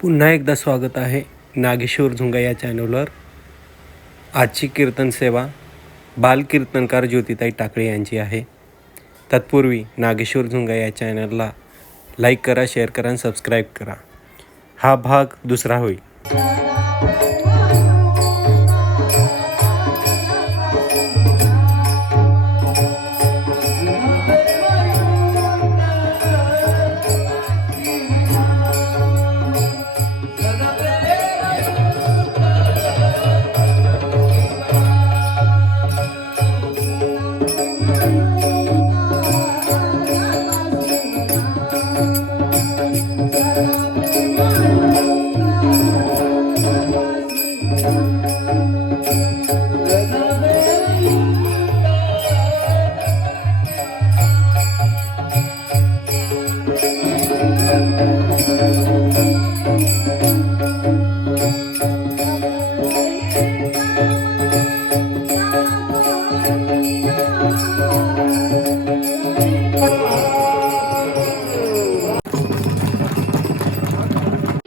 पुन्हा एकदा स्वागत आहे नागेश्वर झुंगा या चॅनलवर. आजची कीर्तन सेवा बालकीर्तनकार ज्योतिताई टाकळे यांची आहे. तत्पूर्वी नागेश्वर झुंगा या चॅनलला लाईक करा, शेअर करा आणि सबस्क्राईब करा. हा भाग दुसरा होईल.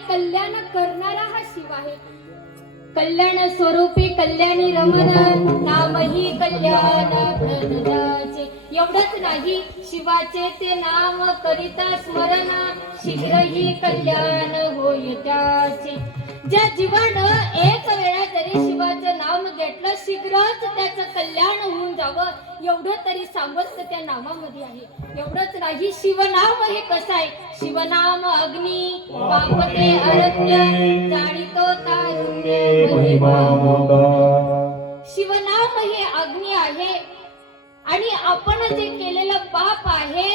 कल्याण करणारा हा शिव आहे. कल्याण स्वरूपी कल्याणी रमण नामही कल्याण घनदाचे. एवढंच नाही, शिवाचे ते नाम करिता स्मरण शीघ्रही कल्याण होय त्याचे. ज्या जीवानं एक वेळा जरी शिवाचं नाम घेतलं, शीघ्रच त्याचं कल्याण होऊन जावं, एवढं तरी सामर्थ्य त्या नामामध्ये आहे. एवढंच नाही, शिवनाम हे कसं आहे? शिवनाम अग्नी पापते अरण्य जाणितो तारुण्य महिमा. शिवनाम हे अग्नी आहे आणि आपण जे केलेलं पाप आहे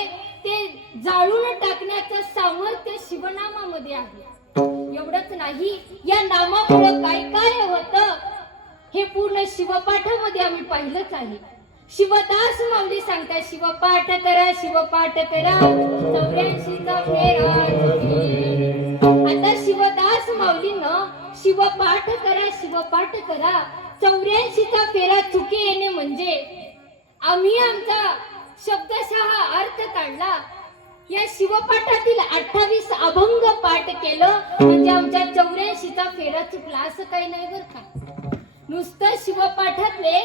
ते जाळून टाकण्याचं सामर्थ्य शिवनामामध्ये आहे. एवढंच नाही, या नामामुळे काय काय होतं हे पूर्ण शिवपाठामध्ये आम्ही पाहिलंच आहे. शिवदास माऊली सांगतात, शिवपाठ करा, शिवपाठ करा, 84चा फेरा. आता शिवदास माऊलीनं शिवपाठ करा, शिवपाठ करा, 84चा फेरा चुकी येणे म्हणजे आम्ही आमचा शब्दशः अर्थ काढला. या शिवपाठातील 28 अभंग पाठ केलं म्हणजे आमच्या 84चा फेरा चुकला असं काही नाही बरं का. नुसतं शिवपाठातले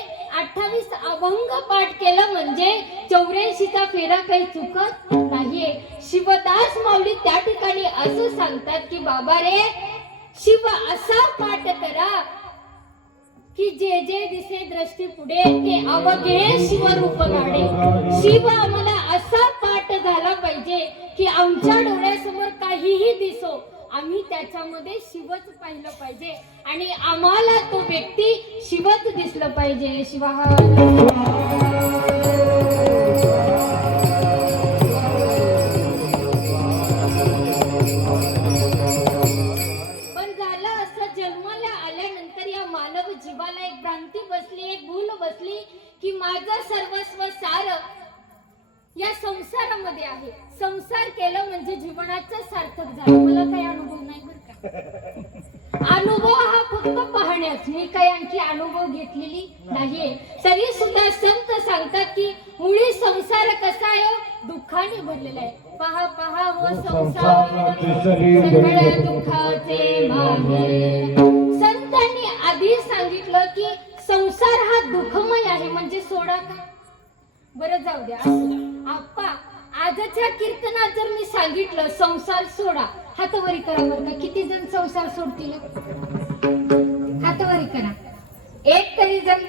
28 अभंग पाठ केलं म्हणजे 84चा फेरा काही चुकत नाहीये. शिवदास माऊली त्या ठिकाणी असं सांगतात की बाबा रे, शिव असा पाठ करा की जे जे दिसे दृष्टी पुढे ते अवघे शिवरूप गाडे. शिव आम्हाला असा पाठ झाला पाहिजे की आमच्या डोळ्यासमोर काहीही दिसो, आम्ही त्याच्यामध्ये शिवच पाहिलं पाहिजे आणि आम्हाला तो व्यक्ती शिवच दिसलं पाहिजे. शिवा जीवाला एक भ्रांती बसली, एक भूल बसली की माझं सर्वस्व सार या संसारामध्ये आहे. संसार केलं म्हणजे जीवनाचं सार्थक झालं. मला काही अनुभव नाही बरं का. अनुभव हा फक्त पाहण्याच, मी काही आणखी अनुभव घेतलेली नाहीये. तरी सुद्धा संत सांगतात की मुळी संसार कसा आहे, दुःखाने भरलेला आहे. पहा पहा व संसार सगळ्या दुःखाचे माहे. संतांनी आधी सांगितलं की संसार हा दुःखमय आहे, म्हणजे सोडा का बरं, जाऊ द्या. आप्पा आजच्या कीर्तनात जर मी सांगितलं संसार सोडा, हातवरी करा बरं का. किती जण संसार सोडतील? हातवरी करा. एक तरी जण.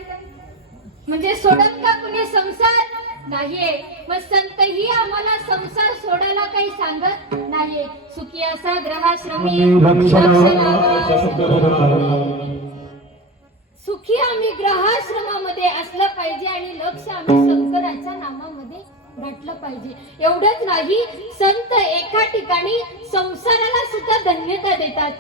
म्हणजे सोडत का कुणी संसार? नाहीये. मग संतही आम्हाला संसार सोडायला काही सांगत नाहीये. सुखी असा ग्रहाश्रमी सुखी आम्ही ग्रहाश्रमामध्ये असलं पाहिजे आणि लक्ष आम्ही शंकराच्या नामामध्ये घातलं पाहिजे. एवढंच नाही, संत एका ठिकाणी संसाराला सुद्धा धन्यता देतात.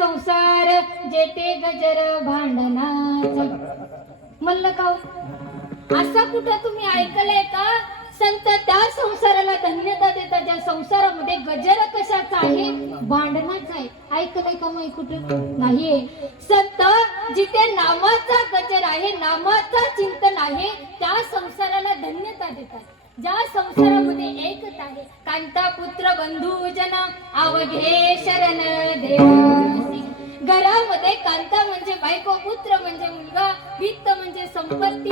संसार जेते गजर भांडणाचा. म्हणलं का असा कुठं तुम्ही ऐकलंय का? संत त्या संसाराला धन्यता देतात ज्या संसारामध्ये गजर कशाचा आहे? भांडणाचा आहे. ऐकलंय का मग कुठं? नाहीये. संत जिथे नामाचा गजर आहे, नामाचा चिंतन आहे, त्या संसाराला धन्यता देतात. ज्या संसारामध्ये एकता आहे. कांता पुत्र बंधू जन अवघे शरण देवासी. घरामध्ये कांता म्हणजे बायको, पुत्र म्हणजे मुलगा, वित्त म्हणजे संपत्ती.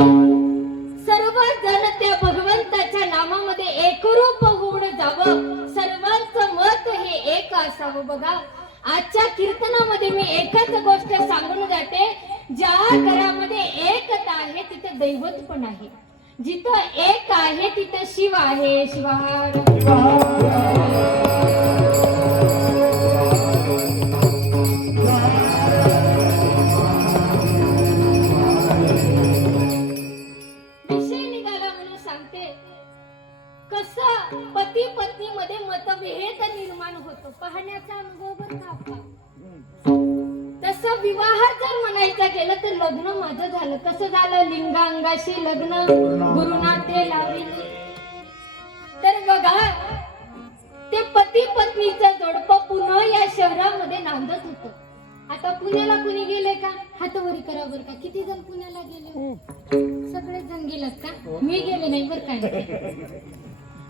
सर्व जण त्या भगवंताच्या नामामध्ये एकरूप होऊन जावं. सर्वांचं मत हे एक असावं. बघा आजच्या कीर्तनामध्ये मी एकच गोष्ट सांगून जाते. ज्या घरामध्ये एकता आहे तिथे दैवत पण आहे. जिथं एक आहे तिथं शिव आहे. शिवार विषय निघाला म्हणून सांगते. कसं पती पत्नी मध्ये मतभेद निर्माण होतो पाहण्याचा अनुभव बरं का आपला. तसं विवाह जर म्हणायचं गेलं तर लग्न माझं झालं. कसं झालं? लिंगांगाशी लग्न गुरुनाथे लाविले. तर बघा ते पती पत्नीचं जोडपं पुन्हा या शहरामध्ये नांदत होतं. आता पुण्याला कुणी गेले का? हातवरी करा बरं का. किती जण पुण्याला गेले? सगळेच जण गेलात का? मी गेले नाही बरं काय.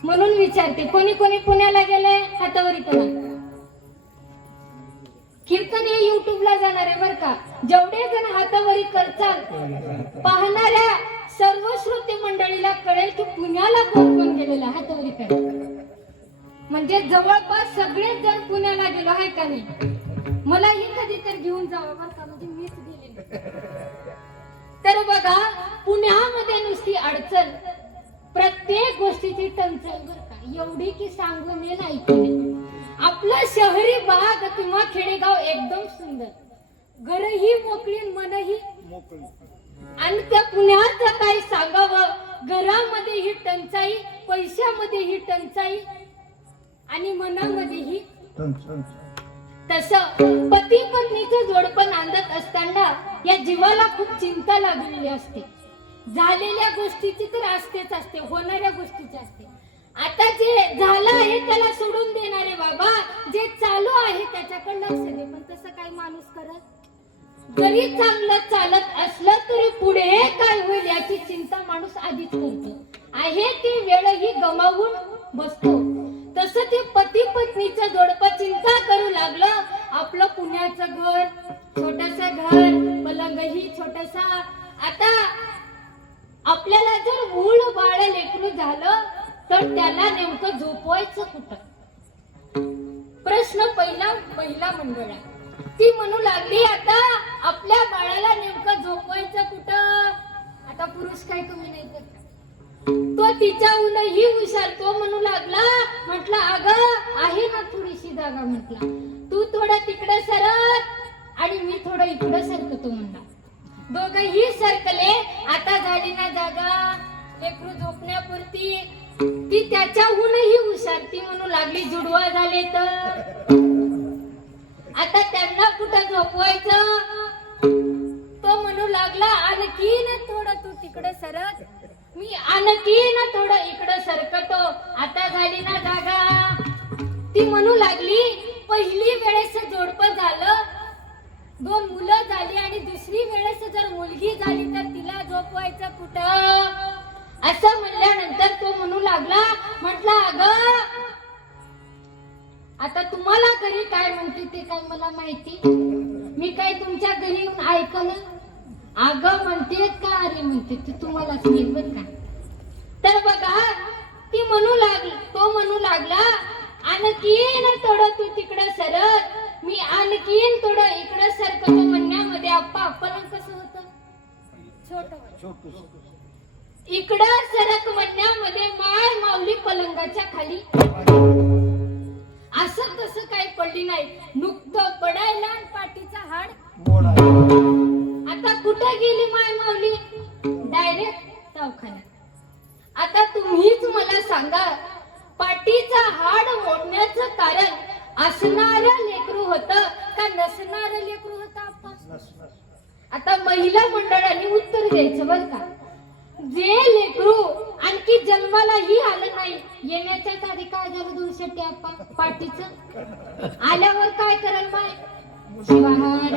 म्हणून विचारते कोणी कोणी पुण्याला गेले? हातवरी करा. कीर्तन हे युट्यूबला जाणार आहे बरं का. जेवढे जण हातावरी करतात पाहणाऱ्या सर्व श्रोते मंडळीला कळेल की पुण्याला कोण कोण गेलेलं. हातावरी करा म्हणजे जवळपास सगळेच जण पुण्याला गेलो आहे का नाही. मलाही कधीतरी घेऊन जावं बरं का. म्हणजे मीच गेले. तर बघा पुण्यामध्ये नुसती अडचण, प्रत्येक गोष्टीची टंचाई बरं का. एवढी की सांगू नये नाही की. आपलं शहरी भाग किंवा खेडेगाव एकदम सुंदर, घरही मोकळी मनही मोकळी. आणि त्या पुण्याचं काय सांगावं. घरामध्ये ही टंचाई, पैशामध्ये ही टंचाई आणि मनामध्ये ही. तसं पती पत्नीचं जोडपं नांदत असताना या जीवाला खूप चिंता लागलेली असते. झालेल्या गोष्टीची तर असतेच असते, होणाऱ्या गोष्टीची असते. आता जे झालं आहे त्याला सोडून देणारे बाबा, जे चालू आहे त्याच्याकडे लक्ष दे. पण तसं काय माणूस करत? जरी चांगलं चालत असलं तरी पुढे काय होईल याची चिंता माणूस आधीच करतो. आहे ती वेळही गमावून बसतो. तसं ते पती पत्नीचं जोडपं चिंता करू लागलं. आपलं पुण्याचं घर, छोटसं घर, पलंगही छोटसा. आता आपल्याला जर मूळ बाळ लेकरू झालं तर त्याला नेमकं झोपवायचं कुठं? प्रश्न पहिला मंडळा. ती म्हणू लागली आता आपल्या बाळाला नेमकं झोपवायचं कुठं? आता पुरुष काय कमी नाही तर तो तिच्याहूनही हुशार. तो म्हणू लागला, म्हटलं अगं आहे ना थोडीशी जागा. म्हटला तू थोडं तिकडे सरक आणि मी थोडं इकडे सरकतो म्हणला. दोघंही सरकले. आता झाली ना जागा लेकरू झोपण्यापुरती. ती त्याच्याहूनही हुशार. ती म्हणू लागली जुडवा झाले तर आता त्यांना कुठं झोपवायचं? तो म्हणू लागला आणखीन थोडं तू तिकडे सरक, मी आणखीन थोडं इकडे सरकतो. आता झाली ना जागा. ती म्हणू लागली पहिली वेळेस जोडपं झालं, 2 मुलं झाली आणि दुसरी वेळेस जर मुलगी झाली तर तिला झोपवायचं कुठं? असं म्हणल्यानंतर तो म्हणू लागला, म्हटलं अगं आता तुम्हाला घरी काय म्हणते ते काय मला माहिती. मी काय तुमच्या घरी येऊन ऐकलं? अगं म्हणते का अरे म्हणते ते तुम्हालाच माहित बरं का. तर बघा ती म्हणू लागली, तो म्हणू लागला आणखीन थोडं तू तिकडं सरक, मी आणखीन थोडं इकडं सरकतो म्हणण्यामध्ये आप्पा पलंग कसं होतं? छोट. इकडं सरक म्हणण्यामध्ये माय माऊली पलंगाच्या खाली. असं तसं काही पडली नाही, नुकतं पडायला आणि पाठीचा हाड. आता कुठे गेली माय माऊली? डायरेक्ट दवाखान्यात. आता तुम्हीच मला सांगा, पाठीचा हाड मोडण्याचं कारण असणारं लेकरू होतं का नसणार लेकरू होता आपण. आता महिला मंडळाने उत्तर द्यायचं बर का. जे लेकरू आणखी जन्मालाही आलं नाही, येण्याच्या आधी काय झालं 200 आपण पाठीचं, आल्यावर काय कराल माय शिवाहार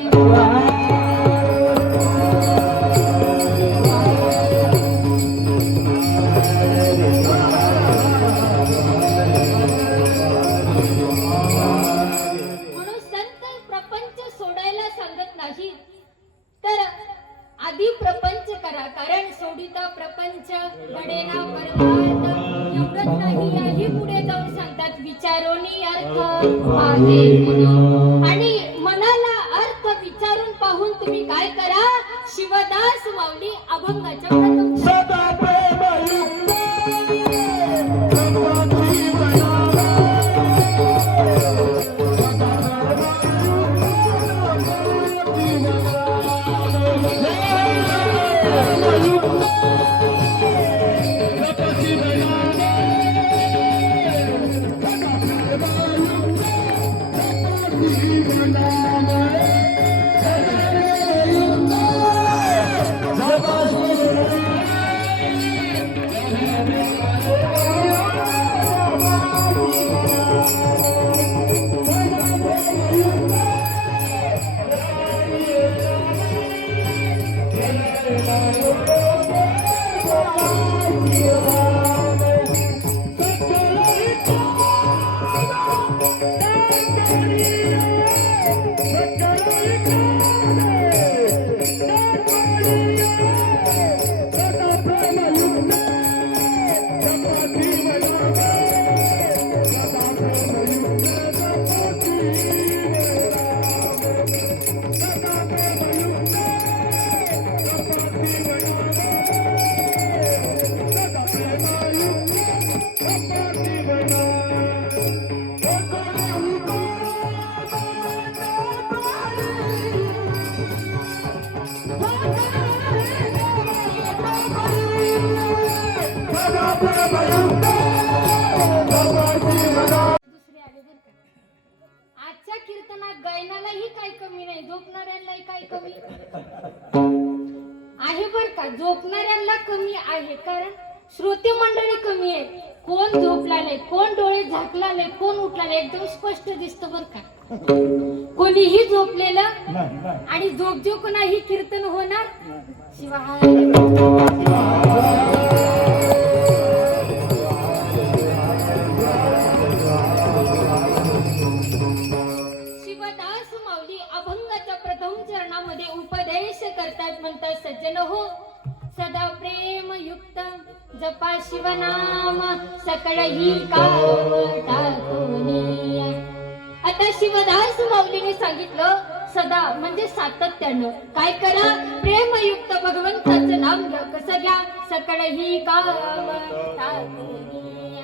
आधी प्रपंच करा, कारण सोडिता प्रपंच घडेना परमार्थ. एवढंच नाही, याही पुढे जाऊन सांगतात विचारोनी अर्थ आहे मन. आणि मनाला अर्थ विचारून पाहून तुम्ही काय करा, शिवदास माऊली अभंगाच्या प्रथम सदा आजच्या कीर्तनात गायनालाही काही कमी नाही, झोपणाऱ्यांनाही काही कमी आहे बर का. झोपणाऱ्यांना कमी आहे, कारण श्रोते मंडळी कमी आहे. कोण झोपला नाही, कोण डोळे झाकला नाही, कोण उठला नाही, एकदम स्पष्ट दिसत बर का. कोणीही झोपलेलं आणि झोप नाही कीर्तन होणार. शिवदास माऊली अभंगाच्या प्रथम चरणामध्ये उपदेश करतात, म्हणतात सज्जन हो सदा प्रेम युक्त जपा शिवनाम सकळही काम टाकूनी. आता शिवदास माऊलीने सांगितलं सदा म्हणजे सातत्यानं काय करा, प्रेमयुक्त भगवंताचं नाम घ्या. कसं घ्या, सकळही काम टाकूनी.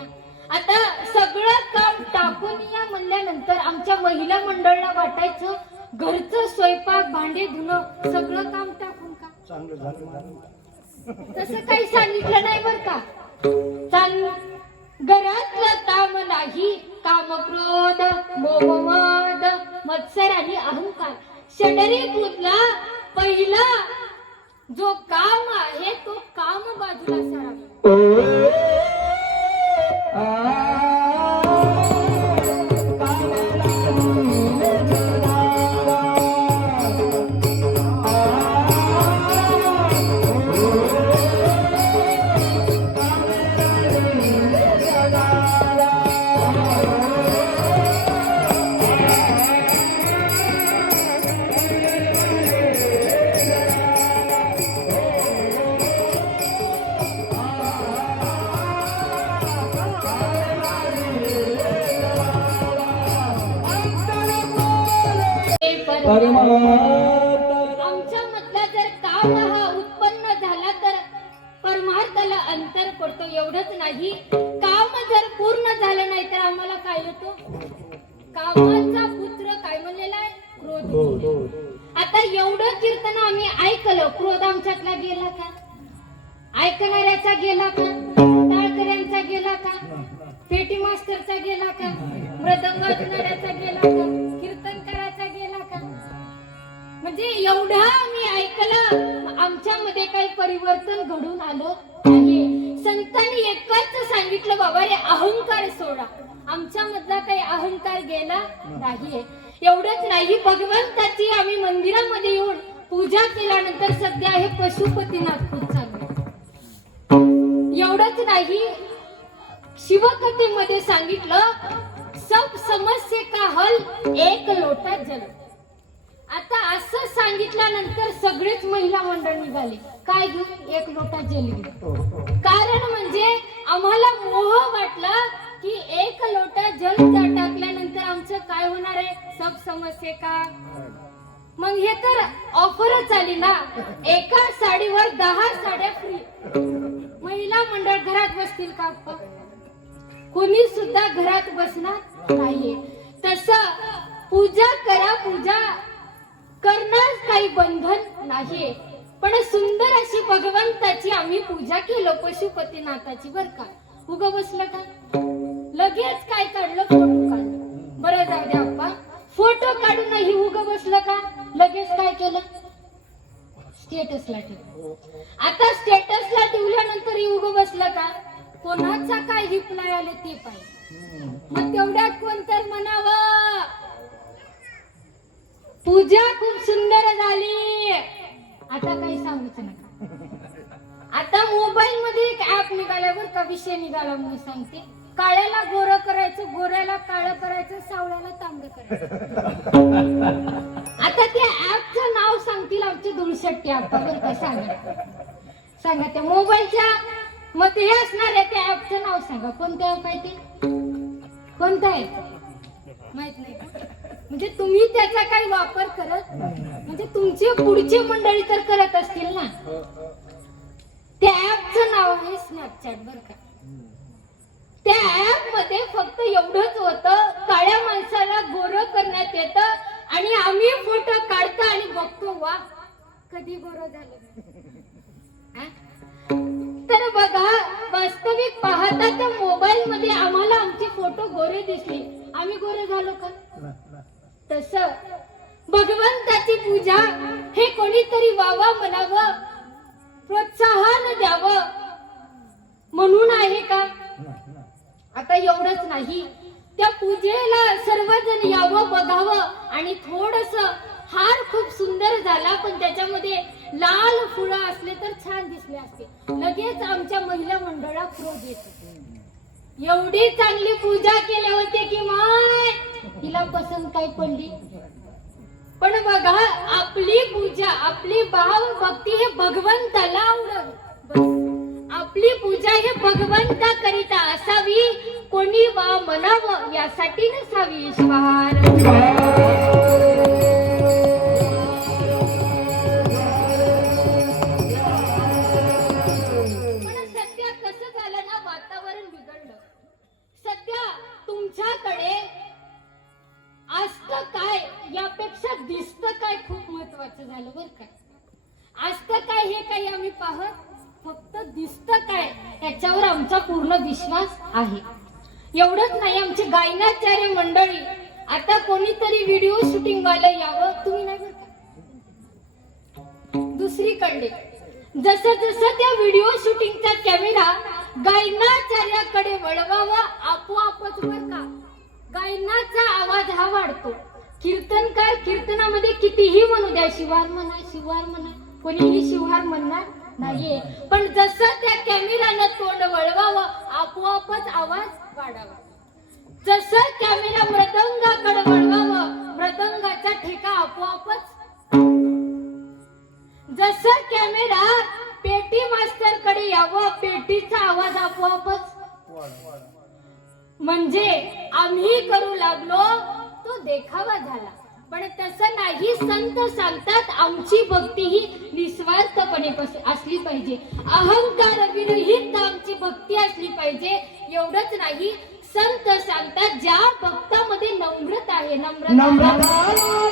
आता सगळं काम टाकून या म्हणल्यानंतर आमच्या महिला मंडळाला वाटायचं घरचं स्वयंपाक भांडे धुणं सगळं काम टाकून का. चांगलं झालं. तसं काही सांगितलं नाही बर का. घरातलं काम नाही, काम क्रोध मोहमद मत्सर आणि अहंकार षडरी पुतला. पहिला जो काम आहे तो काम बाजूला सारावा. आमच्या मधला जर काम हा उत्पन्न झाला तर परमार्थाला अंतर पडतो. एवढंच नाही, काम जर पूर्ण झालं नाही तर आम्हाला काय होतो, कामाचा पुत्र काय म्हणलेला आहे, क्रोध. आता एवढं कीर्तन आम्ही ऐकलं, क्रोध आमच्यातला गेला का, ऐकणाऱ्याचा गेला का, टाळकऱ्यांचा गेला का, पेटी मास्टरचा गेला का, मृदंग वाजवणाऱ्याचा गेला का, कीर्तनकाराचा गेला का. परिवर्तन घडून आलं नाहीये. संतांनी एकच सांगितलं, बाबा रे अहंकार सोडा. आमच्या मधला काही अहंकार गेला नाहीये. एवढंच नाही, भगवंताची आम्ही मंदिरामध्ये येऊन पूजा केल्यानंतर सध्या हे पशुपतीनाथ खूप चालू. एवढंच नाही, शिवकथेमध्ये सांगितलं, सब समस्ये का हल एक लोटा जल. आता असं सांगितल्यानंतर सगळेच महिला मंडळ निघाले. काय घेऊन? एक लोटा जल घेऊन. कारण म्हणजे आम्हाला मोह वाटला की एक लोटा जल टाकल्यानंतर आमचं काय होणार आहे? सब समस्ये का. मग हे तर ऑफरच आली ना, एका साडीवर 10 साड्या फ्री. महिला मंडळ घरात बसतील का? कोणी सुद्धा घरात बसणार नाहीये. तसं पूजा करा, पूजा करणार काही बंधन नाहीये. पण सुंदर अशी भगवंताची आम्ही पूजा केलो, पशुपतीनाथाची. बर का, उगा बसलं का? लगेच काय काढलं? फोटो काढलं. बरं जाऊ द्या आप्पा, फोटो काढूनही उगा बसलं का? लगेच काय केलं? स्टेटसला ठेवलं. आता स्टेटसला ठेवल्यानंतर उगा बसलं का? कोणाचा काय रिप्लाय आले ते पाहिजे. मग तेवढ्यात कोणतर म्हणावं, पूजा खूप सुंदर झाली. आता काही सांगूच नका. आता मोबाईल मध्ये एक ऍप निघाल्यावर का विषय निघाला म्हणून सांगते. काळ्याला गोरं करायचं, गोऱ्याला काळं करायचं, सावळ्याला तांबडं करायचं. आता त्या ऍपचं नाव सांगतील आमचे धुळशेट्टी आप्पा. बरं का, सांगा त्या मोबाईलच्या मध्ये हे असणार आहे त्या ऍपचं नाव सांगा. कोणतं ऍप आहे ते? कोणतं आहे माहित नाही. म्हणजे तुम्ही त्याचा काही वापर करत, म्हणजे तुमची पुढची मंडळी तर करत असतील ना. त्या ऍपचं नाव आहे स्नॅपचॅट. बर का, त्या ऍप मध्ये फक्त एवढंच होतं, काळ्या माणसाला गोरं करण्यात येतं आणि आम्ही फोटो काढतो आणि बघतो, वा कधी गोरं झालं. तर बघा, वास्तविक पाहता त्या मोबाईल मध्ये आम्हाला आमचे फोटो गोरे दिसले, आम्ही गोरे झालो का? तसं भगवंताची पूजा हे कोणीतरी वावा म्हणावं, प्रोत्साहन द्यावं म्हणून आहे का? आता एवढंच नाही, त्या पूजेला सर्वजण यावं, बघावं. आणि थोडस हार खूप सुंदर झाला, पण त्याच्यामध्ये लाल फुलं असले तर छान दिसले असते. लगेच आमच्या महिला मंडळाला क्रोध येतो. एवढी चांगली पूजा केली होती की माय तिला पसंत काय पडली. पण बघा, आपली पूजा, आपली भाव भक्ती हे भगवंताला आवडत. आपली पूजा हे भगवंता करिता असावी, कोणी वा म्हणावं यासाठी नसावी. ईश्वर तुमच्याकडे असतं काय यापेक्षा दिसतं काय खूप महत्वाचं झालं. बर का, असतं काय हे काही आम्ही पाहत, फक्त दिसतं काय त्याच्यावर आमचा पूर्ण विश्वास आहे. एवढंच नाही, आमचे गायनाचार्य मंडळी, आता कोणीतरी व्हिडिओ शूटिंग वाला यावं, तुम्ही नाही बर का, दुसरीकडे जसं जसं त्या व्हिडिओ शूटिंगचा कॅमेरा गायनाचार्याकडे वळवावा, आपोआपच बर का गायनाचा आवाज हा वाढतो. कीर्तनकार कीर्तनामध्ये कितीही म्हणू द्या, शिवार म्हणा, शिवार म्हणा, कोणीही शिवार म्हणणार नाहीये. पण जसं त्या कॅमेरानं तोंड वळवावं, आपोआपच आवाज वाढावा. जसं कॅमेरा मृदंगाकडे वळवावं, मृदंगाचा ठेका आपोआपच. जसं कॅमेरा पेटी मास्टर कडे यावं, पेटीचा आवाज आपोआपच. म्हणजे आम्ही करू लागलो तो देखावा झाला. पण तसं नाही, संत सांगतात आमची भक्ती ही निस्वार्थपणे असली पाहिजे, अहंकार विरहित आमची भक्ती असली पाहिजे. एवढंच नाही, संत सांगतात ज्या भक्तामध्ये नम्रता आहे, नम्रता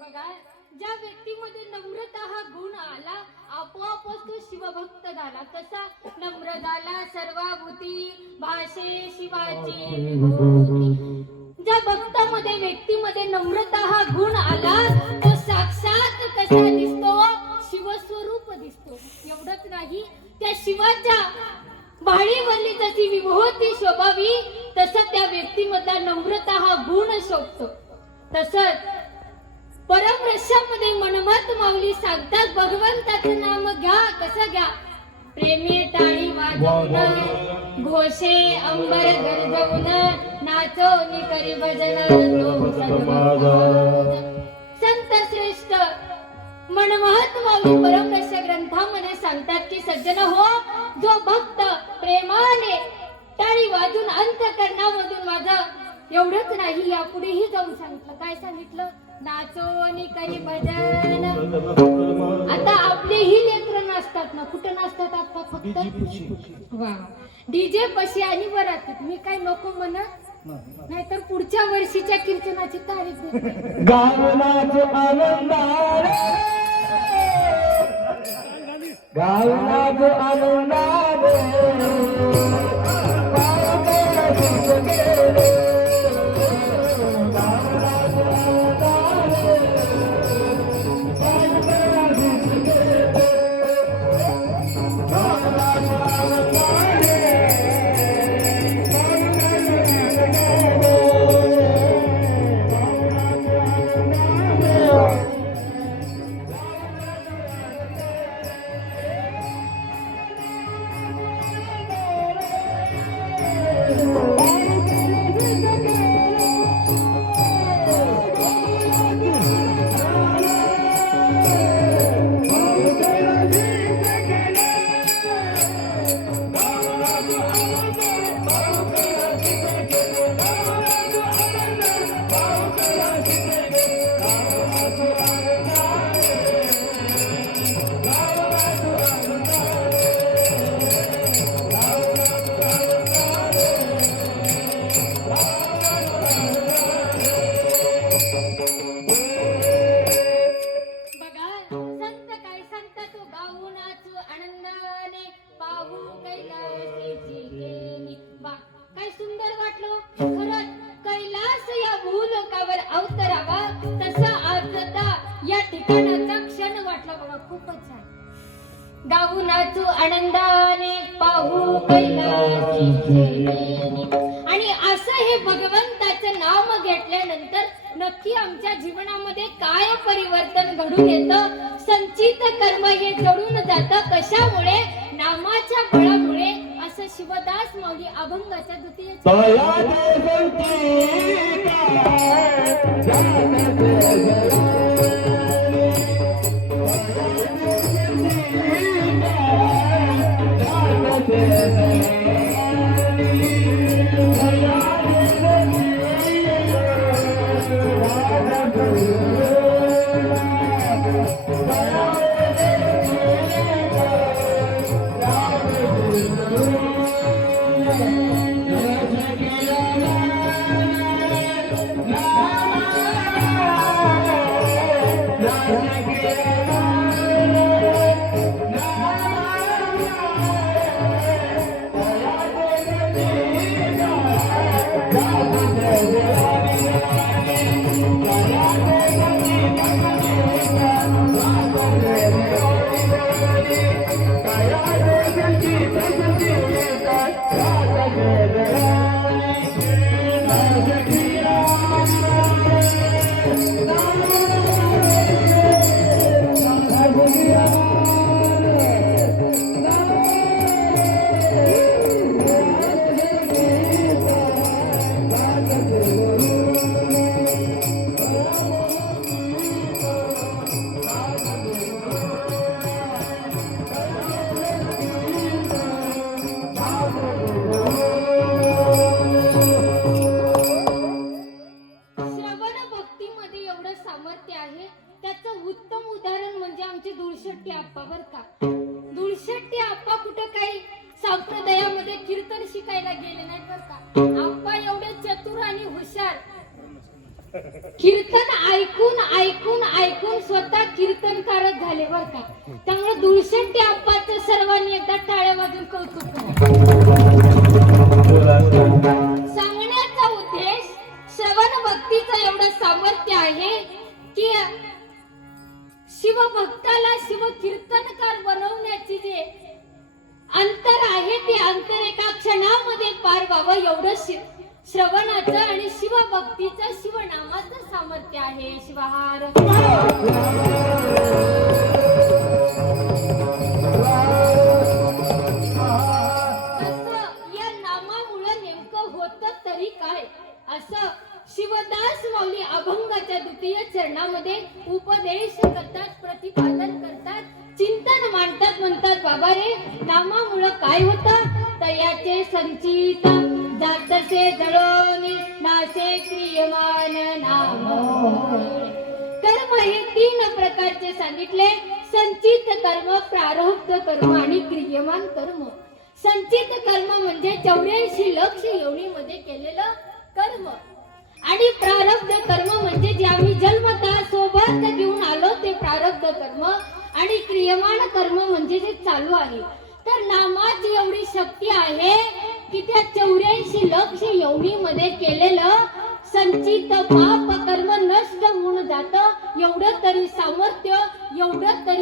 बघा, ज्या व्यक्तीमध्ये नम्रता हा गुण आला आपोआपच तो शिवभक्त झाला. कसा नम्र झाला सर्वाभूती भाषे शिवाची विभूती. ज्या भक्तामध्ये व्यक्तीमध्ये नम्रता हा गुण आला तो साक्षात कसा दिसतो, शिवस्वरूप दिसतो. एवढंच नाही, त्या शिवाच्या भाळीवरली जशी विभूती शोभावी तसं त्या व्यक्तीमधला नम्रता हा गुण शोभतो. तसंच परमरसामध्ये मनमत माऊली सांगतात, भगवंताचं नाम घ्या. कसं घ्या? प्रेमी टाळी वाजवून घोषे अंबर गरजवून नाचो करी भजन तो सद्भक्त. संत श्रेष्ठ मनमहत माऊली परमरस ग्रंथामध्ये सांगतात की सज्जन हो, जो भक्त प्रेमाने टाळी वाजून अंतःकरणामधून माझं एवढंच नाही, यापुढेही जाऊन सांगितलं. काय सांगितलं? नाचो आणि करी भजन. आता आपलेही लेकर नाचतात ना, कुठं नाचतात आता? फक्त वा डीजे पशी आणि वरातीत. मी काय नको म्हणत, नाहीतर पुढच्या वर्षीच्या कीर्तनाची तारीख देते. गावनाच आनंदारे, गावनाच आनंदारे, गाऊ नाचू आनंदाने पाहू कैलासी खेळणी. आणि असं हे भगवंताचं नाम घेतल्यानंतर नक्की आमच्या जीवनामध्ये काय परिवर्तन घडून येतं? संचित कर्म हे जडून जातं. कशामुळे? नामाच्या बळामुळे. असं शिवदास माऊली अभंगाच्या द्वितीय श्रवण भक्तीमध्ये एवढं सामर्थ्य आहे, त्याचं उत्तम उदाहरण म्हणजे आमचे दुळशेट्टी आप्पा बर का. दुळशेट्टी आप्पा कुठं काही संप्रदायामध्ये कीर्तन शिकायला गेले नाही बर का. आप्पा एवढे चतुर आणि हुशार, कीर्तन ऐकून ऐकून ऐकून स्वतः कीर्तनकारच झाले बर का. त्यामुळे दुळशेट्टी आप्पाचं सर्वांनी एकदा टाळ्या वाजून कौतुक करा. सांगण्याचा उद्देश श्रवण भक्तीचं एवढं सामर्थ्य आहे की शिवभक्ताला शिव कीर्तनकार बनवण्याची जे अंतर आहे ते अंतर एका क्षणामध्ये पार व्हावं एवढं श्रवणाचं आणि शिवभक्तीचं शिवनामाचं सामर्थ्य आहे. शिवहार या नामामुळे नेमकं होतं तरी काय असं शिवदास माऊली अभंगाच्या द्वितीय चरणामध्ये उपदेश करतात, प्रतिपादन करतात, चिंतन मांडतात. म्हणतात बाबा रे, नामामुळे काय होतं, तयाचे संचित जातसे जळोनी नासे क्रियमान नाम. कर्म हे 3 प्रकारचे सांगितले. संचित कर्म, प्रारब्ध कर्म आणि क्रियमान कर्म. संचित कर्म म्हणजे 84 लक्ष योनीमध्ये केलेलं कर्म आणि प्रारब्ध कर्म म्हणजे जे आम्ही जन्मतः सोबत घेऊन आलो ते प्रारब्ध कर्म आणि क्रियमान कर्म म्हणजे जे चालू आहे. तर नामाची एवढी शक्ती आहे की त्या 84 लक्ष योनीमध्ये केलेलं संचित पाप कर्म नष्ट होऊन जातं. एवढं तरी सामर्थ्य, एवढं तरी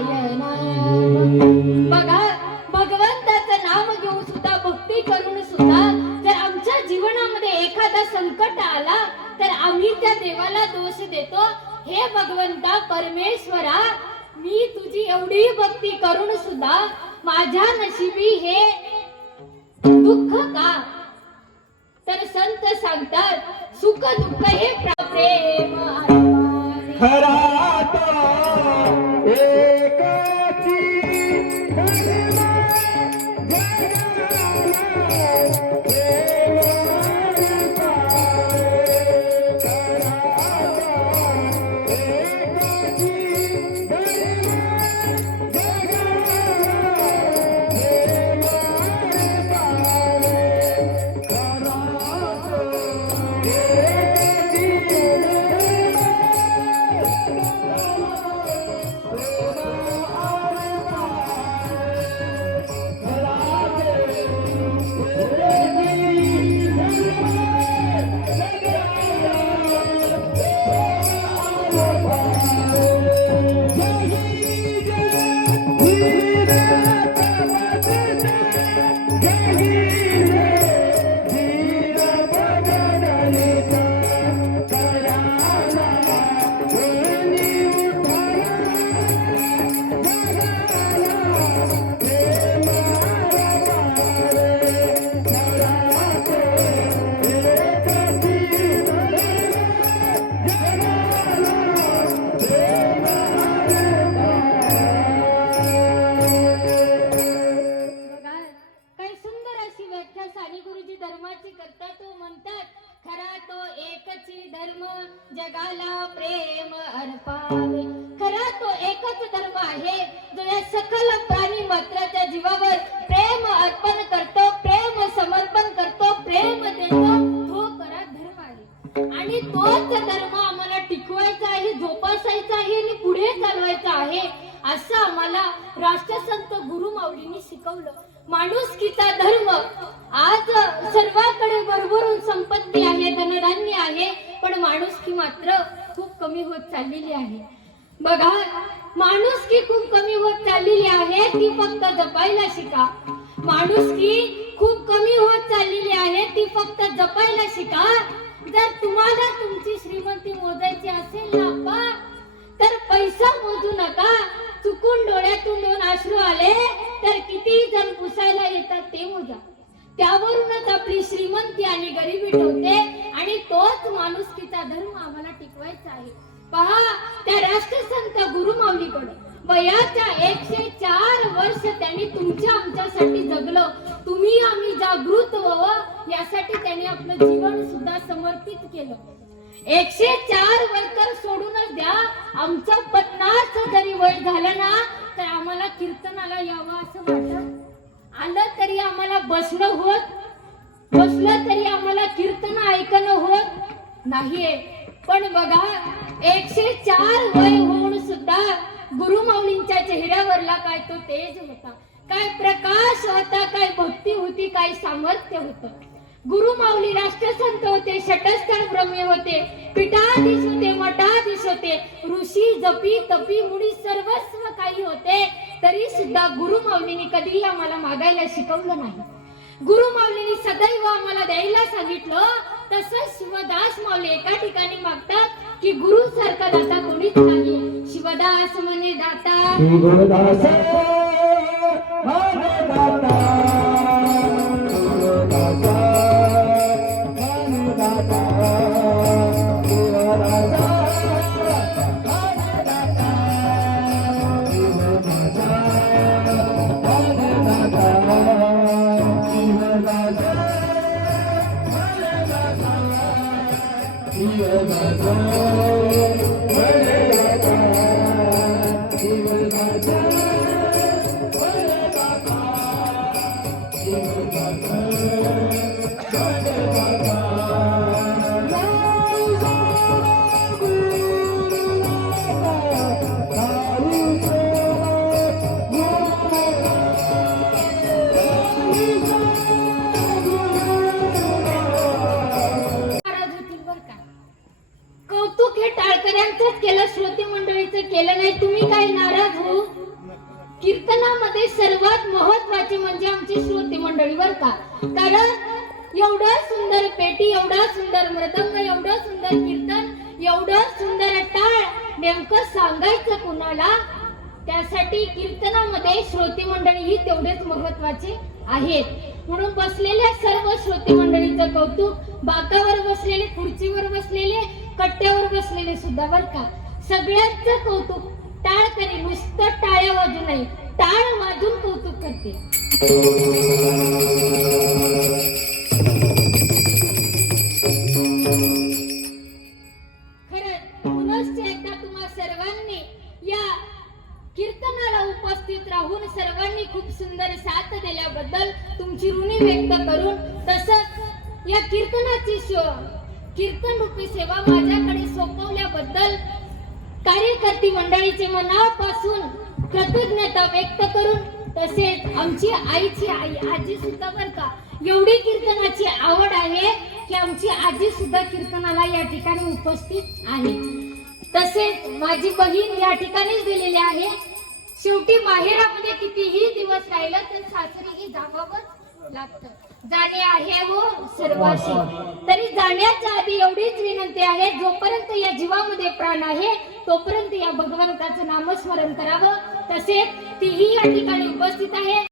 नारायण. बघा, भगवंताचं नाम घेऊन सुद्धा, भक्ती करून सुद्धा जर आमच्या जीवनामध्ये एखादा संकट आला तर आम्ही त्या देवाला दोष देतो. हे भगवंता परमेश्वरा, मी तुझी एवढी भक्ती करून सुद्धा माझ्या नशिबी हे दुःख का? तर संत सांगतात सुख दुःख हे प्रेम अर्पावे. खरा तो एकाची महिमा जगाला प्रेम अर्पावे. खरा तो एकाची महिमा जगाला प्रेम अर्पावे. खरा तो जगाला प्रेम अर्पावे. खरा तो एकच धर्म आहे जो या सकल प्राणी मात्राच्या जीवावर प्रेम अर्पण करतो, प्रेम समर्पण करतो, प्रेम देतो. तो खरा धर्म आहे आणि तोच धर्म आम्हाला टिकवायचा आहे, जोपासायचा आहे आणि पुढे चालवायचा आहे असं आम्हाला राष्ट्रसंत गुरु माऊलींनी शिकवलं. माणुसकीचा धर्म. आज सर्वांकडे भरभरून संपत्ती आहे, धनधान्य आहे, पण माणुसकी मात्र खूप कमी होत चाललेली आहे. बघा, माणुसकी खूप कमी होत चाललेली आहे, ती फक्त जपायला शिका. माणुसकी खूप कमी होत चाललेली आहे, ती फक्त जपायला शिका. जर तुम्हाला तुमची श्रीमंती मोजायची असेल ना अप्पा, तर पैसा मोजू नका. चुकून डोळ्यातून दोन अश्रू आले तर किती जण पुसायला येतात ते मोजा. त्यावरूनच आपली श्रीमंती आणि गरिबी ठेवते आणि तोच माणुसकीचा धर्म आम्हाला टिकवायचा आहे. पहा, त्या राष्ट्रसंत गुरु माऊलीकडे वयाच्या 104 वर्ष त्यांनी तुमच्या आमच्यासाठी जगलं. तुम्ही आम्ही जागृत व्हावं यासाठी त्यांनी आपलं जीवन सुद्धा समर्पित केलं. 104 वय तर सोडूनच द्या, आमचं 50 जरी वय झालं ना तर आम्हाला कीर्तनाला यावं असं वाटत. आलं तरी आम्हाला बसणं होत, बसलं तरी आम्हाला कीर्तन ऐकणं होत नाहीये. पण बघा, 104 वय होऊन सुद्धा गुरु माऊलींच्या चेहऱ्यावरला काय तो तेज होता, काय प्रकाश होता, काय भक्ती होती, काय सामर्थ्य होतं. गुरु माऊली राष्ट्रसंत होते, षटस्थळ ब्रह्मे होते, पीठाधीश होते, मठाधीश होते, ऋषी जपी तपी मुनी सर्वस्व काही होते. तरी सुद्धा गुरु माऊलींनी कधीही आम्हाला मागायला शिकवलं नाही. गुरु माऊलींनी सदैव आम्हाला द्यायला सांगितलं. तसंच शिवदास माऊली एका ठिकाणी मागतात की गुरु सारखा दाता कोणीच नाही. शिवदास म्हणे दाता, शिवदास म्हणे दाता, शिवदास म्हणे दाता, शिवदास म्हणे दाता, शिवदास म्हणे दाता, शिवदास म्हणे दाता, शिवदास कीर्तनामध्ये सर्वात महत्वाचे म्हणजे आमची श्रोते मंडळी बर का. कारण एवढं सुंदर पेटी, एवढा सुंदर मृदंग, एवढं सुंदर कीर्तन, एवढं सुंदर टाळ नेमकं सांगायचं कुणाला. त्यासाठी कीर्तनामध्ये श्रोते मंडळी ही तेवढेच महत्वाचे आहेत. म्हणून बसलेल्या सर्व श्रोते मंडळीचं कौतुक. बाकावर बसलेले, खुर्चीवर बसलेले, कट्ट्यावर बसलेले सुद्धा बर का, सगळ्यांचं कौतुक. टाळ करी, नुसतं टाळ्या वाजू नाही, टाळ वाजून कौतुक करते. खरंच पुनश्च एकदा तुम्हा सर्वांनी या कीर्तनाला उपस्थित राहून सर्वांनी खूप सुंदर साथ दिल्याबद्दल तुमची ऋणी व्यक्त करून, तसंच या कीर्तनाची कीर्तन रूपी सेवा माझ्याकडे सोपवल्याबद्दल कार्यकर्ती मंडळीचे मनापासून कृतज्ञता व्यक्त करून, तसेच आमची आईची आई आजी सुद्धा बर का, एवढी कीर्तनाची आवड आहे की आमची आजी सुद्धा कीर्तनाला या ठिकाणी उपस्थित आहे. तसेच माझी बहीण या ठिकाणीच दिलेली आहे. शेवटी माहेरामध्ये कितीही दिवस राहिलं तर सासरीही जावंच लागतं. जाणे आहे हो सर्वाशी. तरी जाण्याच्या आधी एवढीच विनंती आहे, जोपर्यंत या जीवामध्ये प्राण आहे तोपर्यंत या भगवंताचं नामस्मरण करावं. तसेच तीही या ठिकाणी उपस्थित आहे.